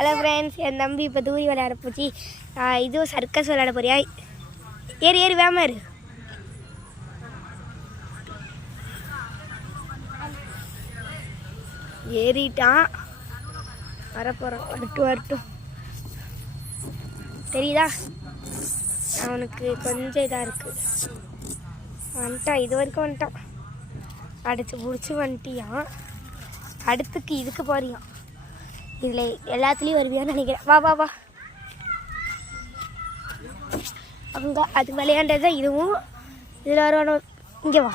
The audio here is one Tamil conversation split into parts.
ஹலோ ஃப்ரெண்ட்ஸ், என் தம்பி இப்போ தூரி விளையாட போச்சு. இதுவும் சர்க்கஸ் விளையாட போறியா? ஏறி ஏறி வேமா இரு. ஏறிட்டான், வரப்போகிறான். வரட்டும் தெரியுதா? அவனுக்கு கொஞ்சம் இதாக இருக்குது. வந்துட்டான், இது வரைக்கும் வந்துட்டான். அடிச்சு பிடிச்சி வந்துட்டியான். அடுத்துக்கு இதுக்கு போறியான். இதில் எல்லாத்துலேயும் வருவியான்னு நினைக்கிறேன். வா வா வா. அவங்க அது விளையாண்டது தான் இதுவும். இதில் வரணும். இங்கே வா.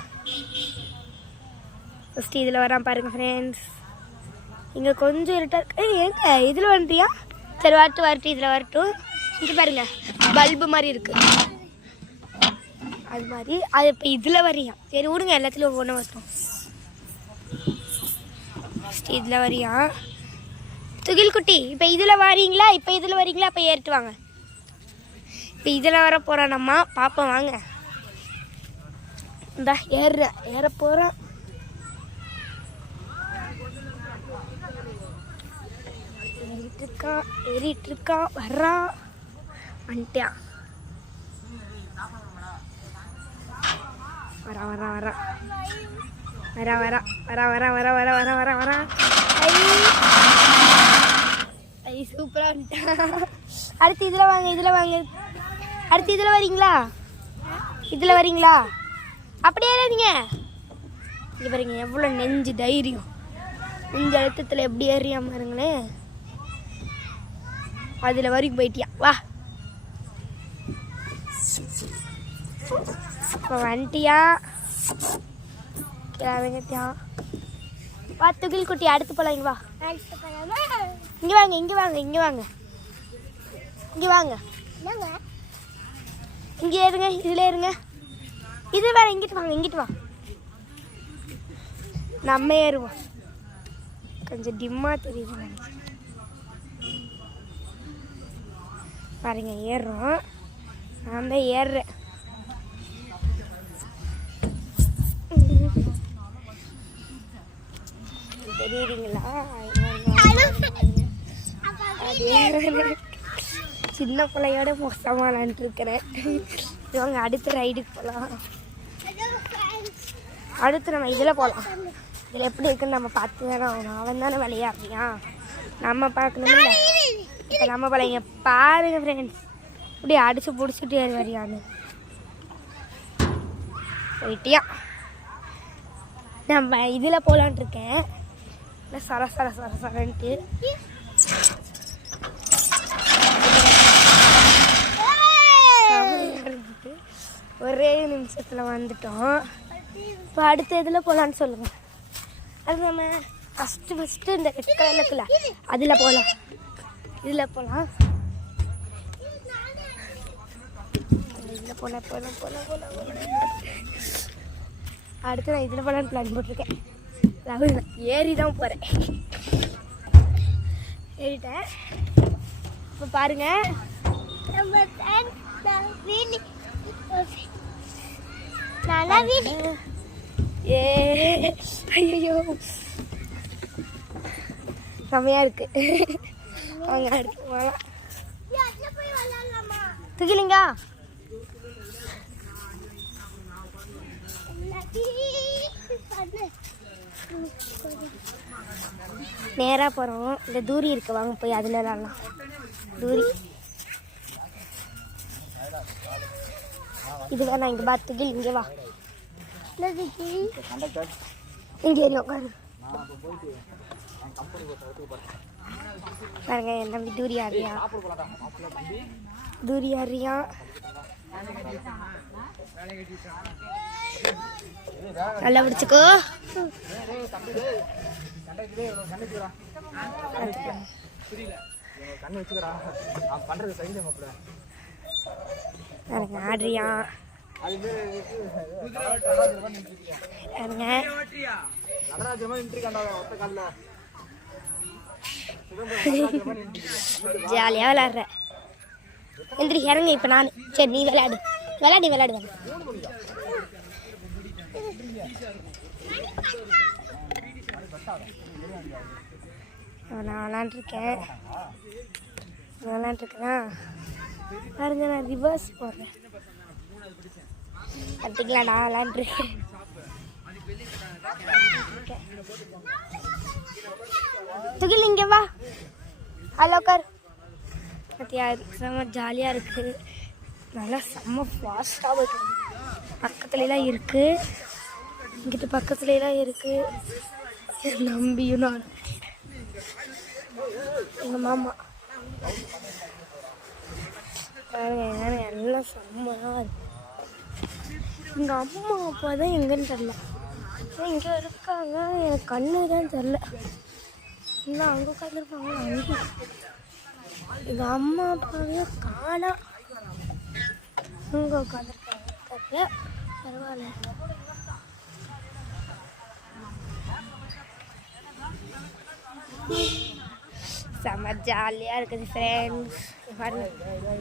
ஃபஸ்ட்டு இதில் வரான் பாருங்கள் ஃப்ரெண்ட்ஸ். இங்கே கொஞ்சம் இருட்டா இருக்கு. எங்க இதில் வந்துட்டியா? சரி வரட்டும் இதில் வரட்டும். இங்கே பாருங்கள், பல்பு மாதிரி இருக்குது. அது மாதிரி அது இப்போ இதில் வரியான். சரி விடுங்க, எல்லாத்துலேயும் ஒவ்வொன்றும் வரட்டும். ஃபஸ்ட்டு இதில் வரியான். துகில் குட்டி, இப்போ இதில் வரீங்களா? இப்போ இதில் வரீங்களா? அப்போ ஏறிட்டு வாங்க. இப்போ இதில் வர போகிறானம்மா, பாப்போம் வாங்க. இந்தா ஏற போகிறான். ஏறிட்டு இருக்கான், வர்றான், வந்துட்டான். வரா. ஐ சூப்பராக வந்துட்டான். அடுத்து இதில் வாங்க. அடுத்து இதில் வரீங்களா? அப்படியே ஏறாதீங்க. இங்கே பாருங்க, எவ்வளோ நெஞ்சு தைரியம். நெஞ்சு அழுத்தத்தில் எப்படி ஏறியாம பாருங்களேன். அதில் வரைக்கும் போயிட்டியா? வா. இப்போ வந்துட்டியா? வா துகில் குட்டி, அடுத்து போகலாம். இங்கே வா. இங்கே வாங்க. இங்கே ஏறுங்க, இதில் ஏறுங்க. இது வேற. இங்கிட்டு வா. நம்ம ஏறுவோம். கொஞ்சம் டிம்மாக தெரியுது நினைக்கிறேன். பாருங்க, ஏறுறோம். நான் தான் ஏறுறேன். தெரியுறீங்களா? சின்ன பிள்ளையோட மோசமானான்ட்டு இருக்கிறேன். இவங்க அடுத்த ரைடுக்கு போகலாம். அடுத்து நம்ம இதில் போகலாம். இதில் எப்படி இருக்குன்னு நம்ம பார்த்து தானே ஆகணும். அவன் தானே விளையாடுறியான், நம்ம பார்க்கணும்ல. இப்போ நம்ம பிள்ளைங்க பாருங்க ஃப்ரெண்ட்ஸ், இப்படி அடிச்சு பிடிச்சிட்டு ஏறி வரியான்னு. போயிட்டியா? நம்ம இதில் போகலான்ட்டு இருக்கேன். சரன்ட்டு ஒரே நிமிஷத்தில் வந்துட்டோம். இப்போ அடுத்த இதில் போகலான்னு சொல்லுங்கள். அது நம்ம ஃபஸ்ட்டு இந்த ரெட் கலரில் இருக்குல்ல, அதில் போகலாம். இதில் போகலாம். இதில் போகலாம். அடுத்து நான் இதில் போகலான்னு பிளான் போட்டிருக்கேன். அதாவது ஏறி தான் போகிறேன். ஏறிட்டேன். இப்போ பாருங்க, ஐயோ செம்மையா இருக்கு. அவங்க அடுத்து போகலாம். துகிலிங்கா நேராக போகிறோம். இந்த தூரி இருக்கு, வாங்க போய் அதில் விளாட்லாம். தூரி இது வேணாம். இங்கே பார்த்துக்கில் இங்கே வா. இங்கே ஏறி உட்காரு. பாருங்க, என் தம்பி தூரி ஆடுறியா. நல்லா பிடிச்சிக்கோ. ஆடுறியா? ஜாலியாக விளையாடுற. எந்திரி இறங்க. இப்போ நான் சரி, நீ விளையாடு. நான் விளாண்டுருக்கேன் பாருங்க, நான் ரிவர்ஸ் போடுறேன். பார்த்தீங்களா, நான் விளாண்டுருக்கேன். துகில் இங்கே வா. Hello car. பார்த்தியா, செம்ம ஜாலியாக இருக்குது. நல்லா செம்ம ஃபாஸ்ட்டாக இருக்குது. பக்கத்துலலாம் இருக்குது, இங்கிட்ட பக்கத்துலலாம் இருக்குது. நம்பியும் நான் எங்கள் மாமா எல்லாம் செம்மதாக இருக்கு. எங்கள் அம்மா அப்பா தான் எங்கன்னு தெரில, இங்கே இருக்காங்க. எனக்கு கண்ணு தான் தெரில. இன்னும் அங்கே உட்காந்துருப்பாங்க. அங்கே எங்கள் அம்மா அப்பாவே காணா, அங்கே உட்காந்துருப்பாங்க. பரவாயில்ல. செம்ம ஜாலியாக இருக்குது ஃப்ரெண்ட்ஸ்.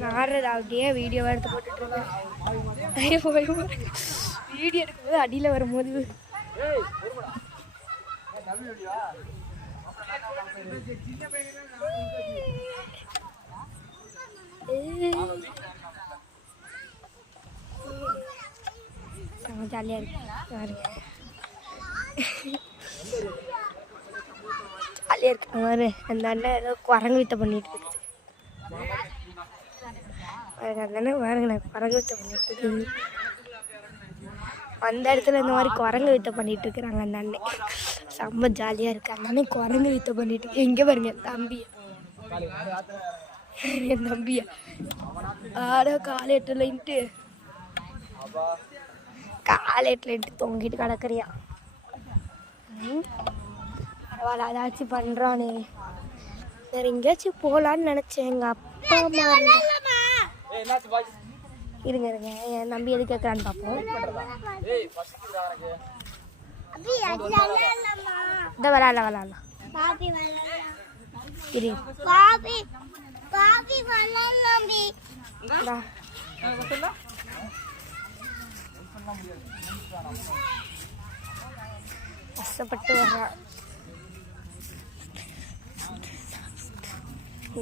நாடுறது அப்படியே வீடியோவாக எடுத்து போட்டுட்ருக்கேன். வீடியோ எடுக்கும்போது அடியில் வரும்போது செம்ம ஜாலியாக இருக்கு. பாருங்க, ஜாலியாக இருக்கு. பாரு, அந்த அண்ணன் ஏதோ குரங்கு வித்தை பண்ணிட்டு இருக்குது. பாருங்க, அந்த அண்ணன் பாருங்க, குரங்கு வித்தை பண்ணிட்டு இருக்குது. அந்த இடத்துல இந்த மாதிரி குரங்கு வித்தை பண்ணிட்டு இருக்கிறாங்க அந்த அண்ணன். செம்ம ஜாலியாக இருக்கு. அந்த அண்ணன் குரங்கு வித்தை பண்ணிட்டு இருக்கு. எங்கே பாருங்க, என் தம்பியா ஆடோ காலேட்டில்ட்டு தொங்கிட்டு கிடக்குறியா. பரவாயில்ல, அதாச்சும் பண்ணுறானே. வேறு எங்கேயாச்சும் போகலான்னு நினச்சேன். எங்கள் அப்பா அம்மா இருங்க என் நம்பி எது கேட்குறான்னு பார்ப்போம். இந்த விளாட்லாம் இரு. கஷ்டப்பட்டு வர்றான்.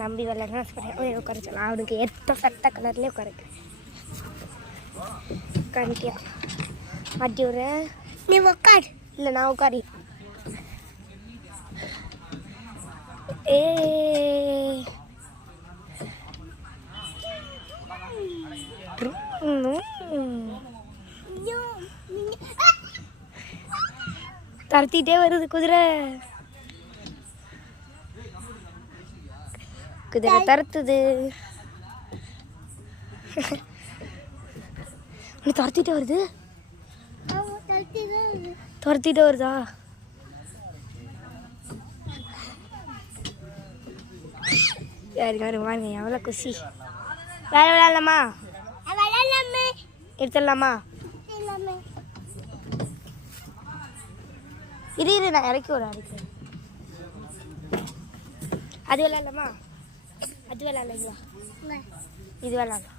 நம்பி விளையாடுனா உட்காரச்சலாம். அவனுக்கு ஏற்ற சட்ட கலர்லேயே உட்காருக்கு. கண்டியா மாட்டி விட்ற. நீ உட்காரு. இல்லை, நான் உட்காரி. தரத்திட்டே வருது குதிரை தரத்துது. துரத்திட்டே வருது. துரத்திட்டே வருதா? பாருங்க எவ்வளோ குஷி. வேலை விளையாடலாமா? எடுத்துடலாமா? இரு நான் இறக்கி விடுறேன். அது விளையாடலாமா? அது விளையாடலாம். இது விளையாடலாம்.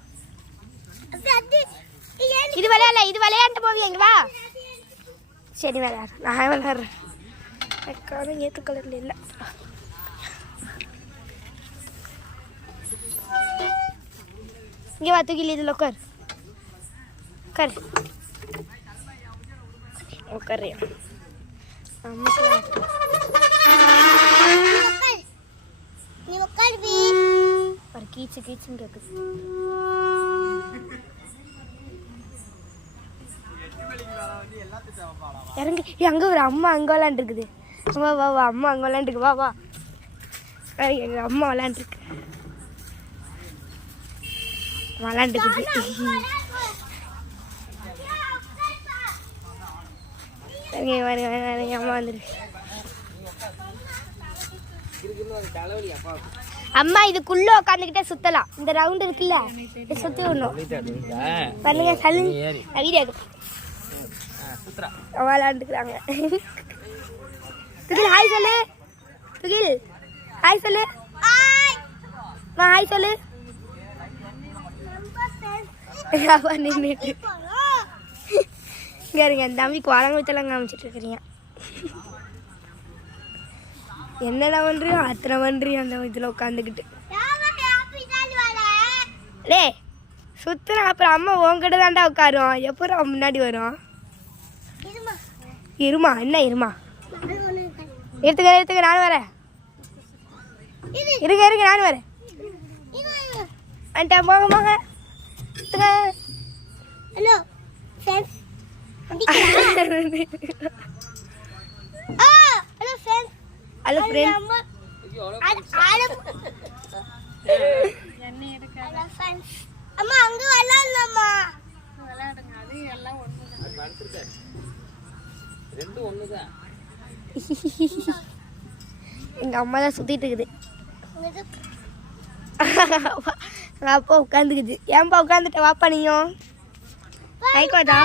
இது விளையாடல. இது விளையாண்டு போவீங்க. வா, சரி விளையாடுறேன். நான் விளையாடுறேன். எனக்கான ஏற்ற கலரில் இல்லை. இங்கே வா, தூக்கில் இதில் உட்கார். உட்கார். கீச்சு கீச்சுன்னு கேக்குது. இறங்கு. அங்கே ஒரு அம்மா அங்கே விளாண்டுருக்குது. வா வா வா, அம்மா அங்கே விளாண்டுருக்கு. வா வா, எங்கள் அம்மா விளாண்டுருக்கு. விளாண்டுக்குது. அம்மா வந்துருக்கு. அம்மா இதுக்குள்ள உட்காந்துக்கிட்டே சுத்தலாம். இந்த ரவுண்ட் இருக்குல்ல, சுத்தி விடணும். பண்ணுங்க, சொல்லுங்க. வீடியோ விளாண்டுக்கிறாங்க. துகில் ஹாய் சொல்லு. துகில் ஹாய் சொல்லு. ஹாய் சொல்லு. நின்றுட்டு இங்கே இருங்க. என் தம்பி குரங்கு வித்தெல்லாம் காமிச்சிட்டு இருக்கிறீங்க. என்னடா பண்ணுறியோ அத்தனை பண்ணுறியோ அந்த இதில் உட்காந்துக்கிட்டு. டே சுற்றுனா அப்புறம் அம்மா உங்ககிட்ட தாண்டா உட்காரும். எப்போ முன்னாடி வரும்? இருமா என்ன இருமா எடுத்துக்க நானும் வரேன். இருங்க நானும் வரேன். அண்டா போங்க ஹலோ ஃப்ரெண்ட்ஸ். Hello friends. அம்மா அங்க விளையாடலாமா? விளையாடுங்க. அது எல்லாம் ஒண்ணுதான். ரெண்டும் ஒண்ணுதான். எங்க அம்மா தான் சுத்திட்டு இருக்குது. அப்பா உட்காந்துக்குது. ஏன்பா உட்காந்துட்ட? வாப்பா நீயும் மைக்கோதா.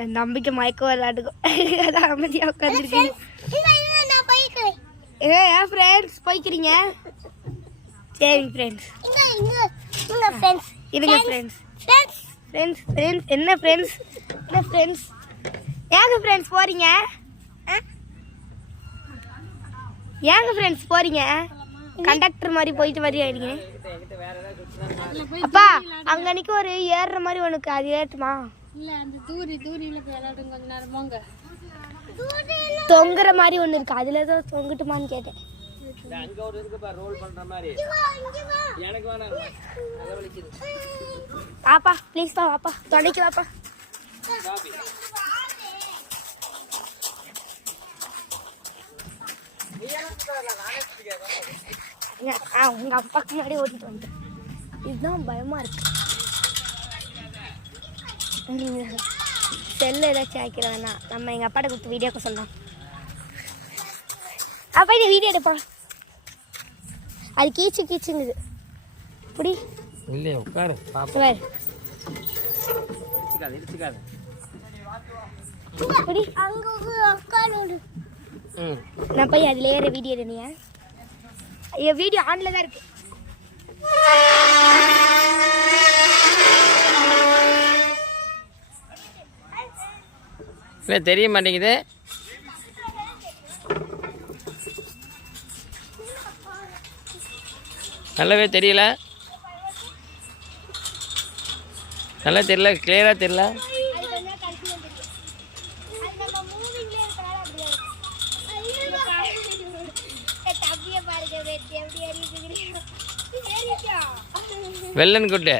என் தம்பிக்கு மயக்கம் விளையாடுக்கும். அதான் அமைதியாக உட்காந்துருக்கீங்க. ஏன் ஃப்ரெண்ட்ஸ் போய்க்கிறீங்க? சரிங்க ஃப்ரெண்ட்ஸ். இருங்க ஃப்ரெண்ட்ஸ். என்ன ஃப்ரெண்ட்ஸ் ஏங்க ஃப்ரெண்ட்ஸ் போகிறீங்க? ஏங்க ஃப்ரெண்ட்ஸ் போகிறீங்க? கண்டக்டர் மாதிரி போயிட்டு வரீங்க. அப்பா அங்கே அன்னைக்கு ஒரு ஏறுற மாதிரி ஒன்றுக்கு, அது ஏற்றுமா? தொங்குற மாதிரி ஒன்று இருக்கு, அதில் தான் தொங்கட்டுமான்னு கேட்டேன். வாப்பா ப்ளீஸ் வாப்பா தொலைக்கு வாப்பா. உங்க அப்பாக்கு முன்னாடி ஓட்டிட்டு வந்துட்டேன். இதுதான் பயமா இருக்கு. செல்லு ஏதாச்சும் ஆக்கிட வேணாம். நம்ம எங்கள் அப்பாட்ட கொடுத்து வீடியோக்கு சொன்னோம். அப்பா இந்த வீடியோ எடுப்பா. அது கீச்சுங்குது. இப்படி இல்லையே உட்காரு. நான் போய் அதில் ஏற வீடியோ எடுனியா? என் வீடியோ ஆன்ல தான் இருக்கு. இல்லை தெரிய மாட்டேங்குது. நல்லாவே தெரியல. நல்லா தெரியல, கிளியராக தெரியல. வெள்ளன் குட்டு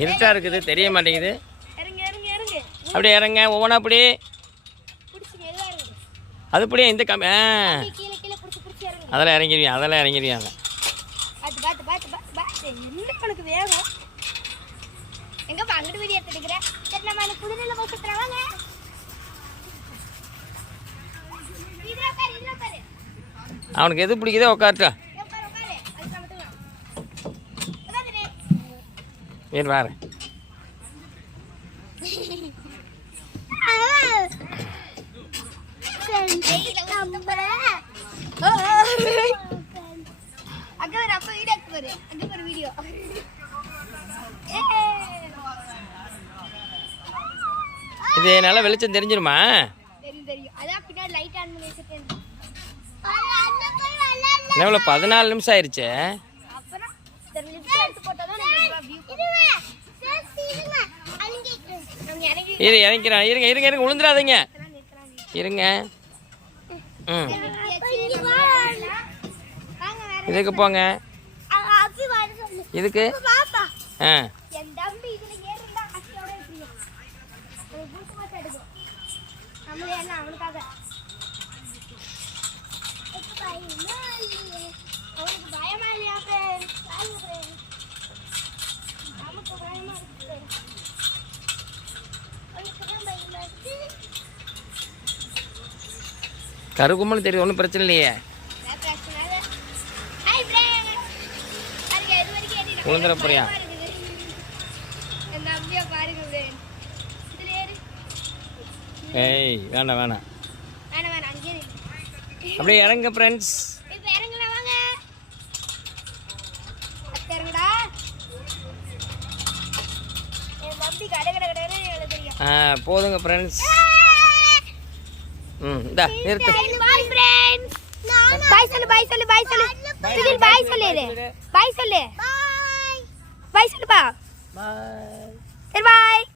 இருட்டா இருக்குது, தெரிய மாட்டேங்குது. அப்படியே இறங்க ஒவ்வொன்றா. அப்படி அது அப்படியே இந்த அதெல்லாம் இறங்கிடுவியாங்க. அவனுக்கு எது பிடிக்குதோ உட்காருட்டா. ஏன் வார இது நல்லா வெளிச்சம் தெரிஞ்சிருமா? எவ்வளோ 14 நிமிஷம் ஆயிடுச்சு. இறங்கிறேன். இருங்க விழுந்துடாதீங்க. இருங்க. இதுக்கு போங்க. இதுக்கு கருகும்மனு தெரியுது, ஒன்றும் பிரச்சனை இல்லையே. உளுந்துற போறியா? என் தம்பியை பாருங்க friends. இதுல ஏறு. ஏய் வேணாம் வேணாம் அங்கேயே நில்லு. அப்படியே இறங்க ஃப்ரெண்ட்ஸ். இப்ப இறங்கலாம் வாங்க. அத்தை இறங்குடா. என் தம்பி கடகடன்னு எழுதுறீங்க. போதுங்க ஃப்ரெண்ட்ஸ். இந்தா நிறுத்து. Bye friends. பாய் சொல்லு பாய் சொல்லு பாய் சொல்லு. சுகில் பாய் சொல்லு. பாய் சொல்லு. பாய். பாய் சொல்லுப்பா. பாய். சரி பாய்.